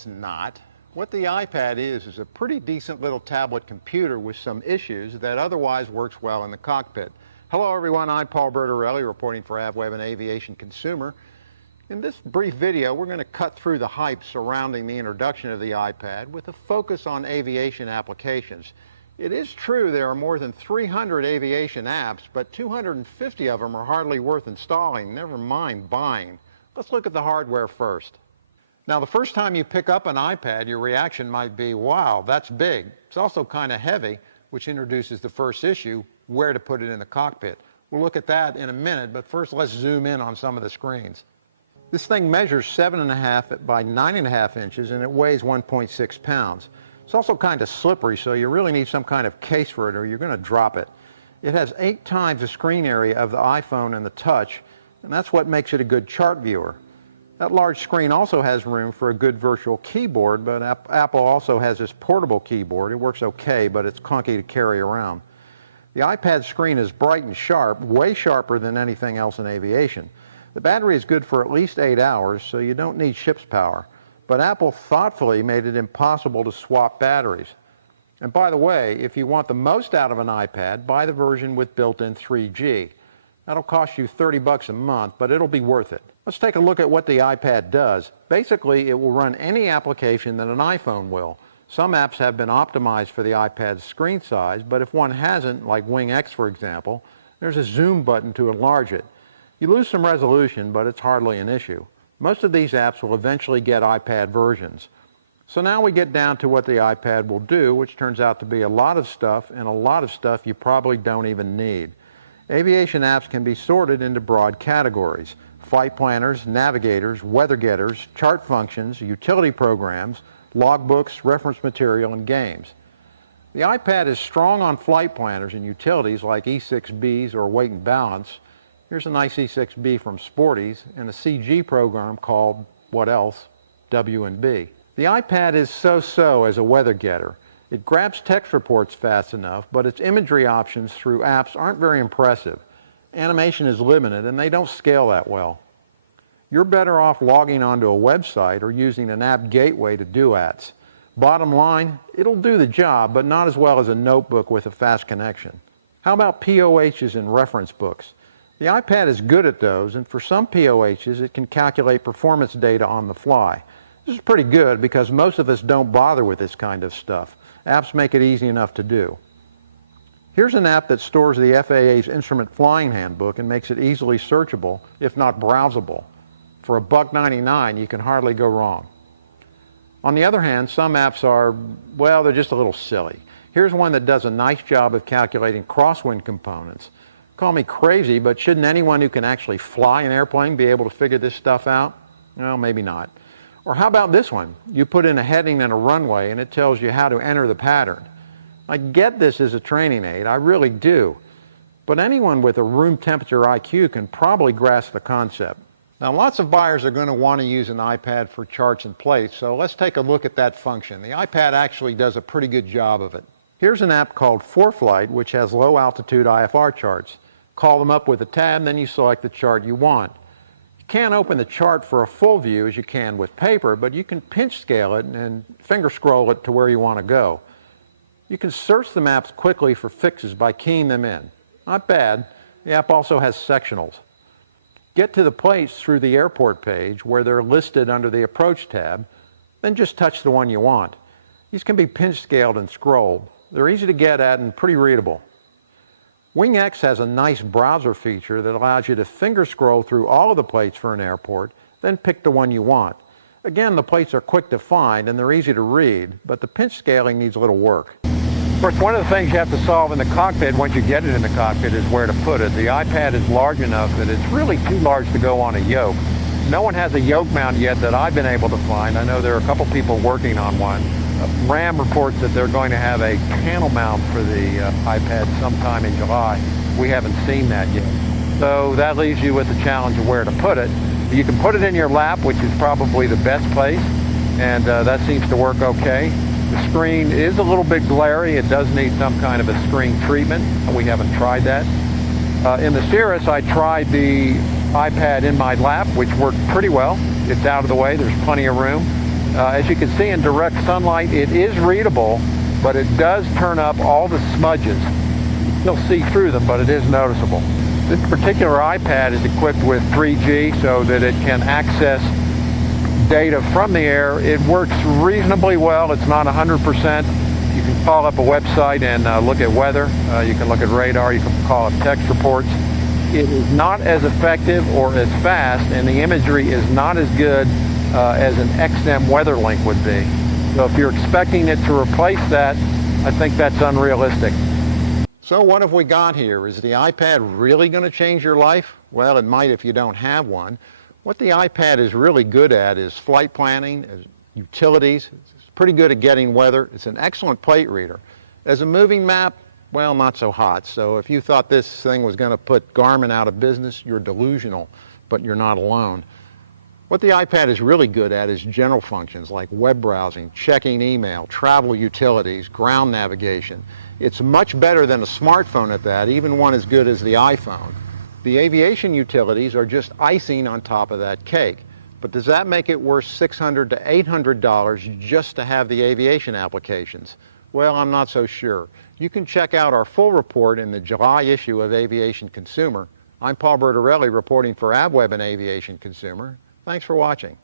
it's not. What the iPad is a pretty decent little tablet computer with some issues that otherwise works well in the cockpit. Hello everyone, I'm Paul Bertorelli reporting for AVweb and Aviation Consumer. In this brief video, we're going to cut through the hype surrounding the introduction of the iPad with a focus on aviation applications. It is true there are more than 300 aviation apps, but 250 of them are hardly worth installing, never mind buying. Let's look at the hardware first. Now, the first time you pick up an iPad, your reaction might be, wow, that's big. It's also kind of heavy, which introduces the first issue, where to put it in the cockpit. We'll look at that in a minute, but first let's zoom in on some of the screens. This thing measures 7.5 by 9.5 inches, and it weighs 1.6 pounds. It's also kind of slippery, so you really need some kind of case for it, or you're going to drop it. It has 8 times the screen area of the iPhone and the Touch, and that's what makes it a good chart viewer. That large screen also has room for a good virtual keyboard, but Apple also has this portable keyboard. It works okay, but it's clunky to carry around. The iPad screen is bright and sharp, way sharper than anything else in aviation. The battery is good for at least 8 hours, so you don't need ship's power. But Apple thoughtfully made it impossible to swap batteries. And by the way, if you want the most out of an iPad, buy the version with built-in 3G. That'll cost you $30 a month, but it'll be worth it. Let's take a look at what the iPad does. Basically, it will run any application that an iPhone will. Some apps have been optimized for the iPad's screen size, but if one hasn't, like Wing X for example, there's a zoom button to enlarge it. You lose some resolution, but it's hardly an issue. Most of these apps will eventually get iPad versions. So now we get down to what the iPad will do, which turns out to be a lot of stuff, and a lot of stuff you probably don't even need. Aviation apps can be sorted into broad categories: flight planners, navigators, weather getters, chart functions, utility programs, logbooks, reference material, and games. The iPad is strong on flight planners and utilities like E6Bs or weight and balance. Here's a nice E6B from Sporties and a CG program called, what else, W&B. The iPad is so-so as a weather getter. It grabs text reports fast enough, but its imagery options through apps aren't very impressive. Animation is limited, and they don't scale that well. You're better off logging onto a website or using an app gateway to do ads. Bottom line, it'll do the job, but not as well as a notebook with a fast connection. How about POHs and reference books? The iPad is good at those, and for some POHs, it can calculate performance data on the fly. This is pretty good because most of us don't bother with this kind of stuff. Apps make it easy enough to do. Here's an app that stores the FAA's Instrument Flying Handbook and makes it easily searchable, if not browsable. For $1.99, you can hardly go wrong. On the other hand, some apps are, well, they're just a little silly. Here's one that does a nice job of calculating crosswind components. Call me crazy, but shouldn't anyone who can actually fly an airplane be able to figure this stuff out? Well, maybe not. Or how about this one? You put in a heading and a runway and it tells you how to enter the pattern. I get this as a training aid, I really do. But anyone with a room temperature IQ can probably grasp the concept. Now, lots of buyers are going to want to use an iPad for charts and plates, so let's take a look at that function. The iPad actually does a pretty good job of it. Here's an app called ForeFlight, which has low altitude IFR charts. Call them up with a tab, then you select the chart you want. You can't open the chart for a full view as you can with paper, but you can pinch scale it and finger scroll it to where you want to go. You can search the maps quickly for fixes by keying them in. Not bad. The app also has sectionals. Get to the plates through the airport page where they're listed under the Approach tab, then just touch the one you want. These can be pinch scaled and scrolled. They're easy to get at and pretty readable. Wing X has a nice browser feature that allows you to finger scroll through all of the plates for an airport, then pick the one you want. Again, the plates are quick to find and they're easy to read, but the pinch scaling needs a little work. Of course, one of the things you have to solve in the cockpit once you get it in the cockpit is where to put it. The iPad is large enough that it's really too large to go on a yoke. No one has a yoke mount yet that I've been able to find. I know there are a couple people working on one. RAM reports that they're going to have a panel mount for the iPad sometime in July. We haven't seen that yet. So that leaves you with the challenge of where to put it. You can put it in your lap, which is probably the best place, and that seems to work okay. The screen is a little bit glary. It does need some kind of a screen treatment. We haven't tried that. In the Cirrus, I tried the iPad in my lap, which worked pretty well. It's out of the way. There's plenty of room. As you can see in direct sunlight, it is readable, but it does turn up all the smudges. You'll see through them, but it is noticeable. This particular iPad is equipped with 3G so that it can access data from the air. It works reasonably well. It's not 100%. You can call up a website and look at weather. You can look at radar. You can call up text reports. It is not as effective or as fast, and the imagery is not as good as an XM WeatherLink would be. So if you're expecting it to replace that, I think that's unrealistic. So what have we got here? Is the iPad really going to change your life? Well, it might if you don't have one. What the iPad is really good at is flight planning, utilities. It's pretty good at getting weather. It's an excellent plate reader. As a moving map, well, not so hot. So if you thought this thing was going to put Garmin out of business, you're delusional, but you're not alone. What the iPad is really good at is general functions like web browsing, checking email, travel utilities, ground navigation. It's much better than a smartphone at that, even one as good as the iPhone. The aviation utilities are just icing on top of that cake. But does that make it worth $600 to $800 just to have the aviation applications? Well, I'm not so sure. You can check out our full report in the July issue of Aviation Consumer. I'm Paul Bertorelli reporting for AVweb and Aviation Consumer. Thanks for watching.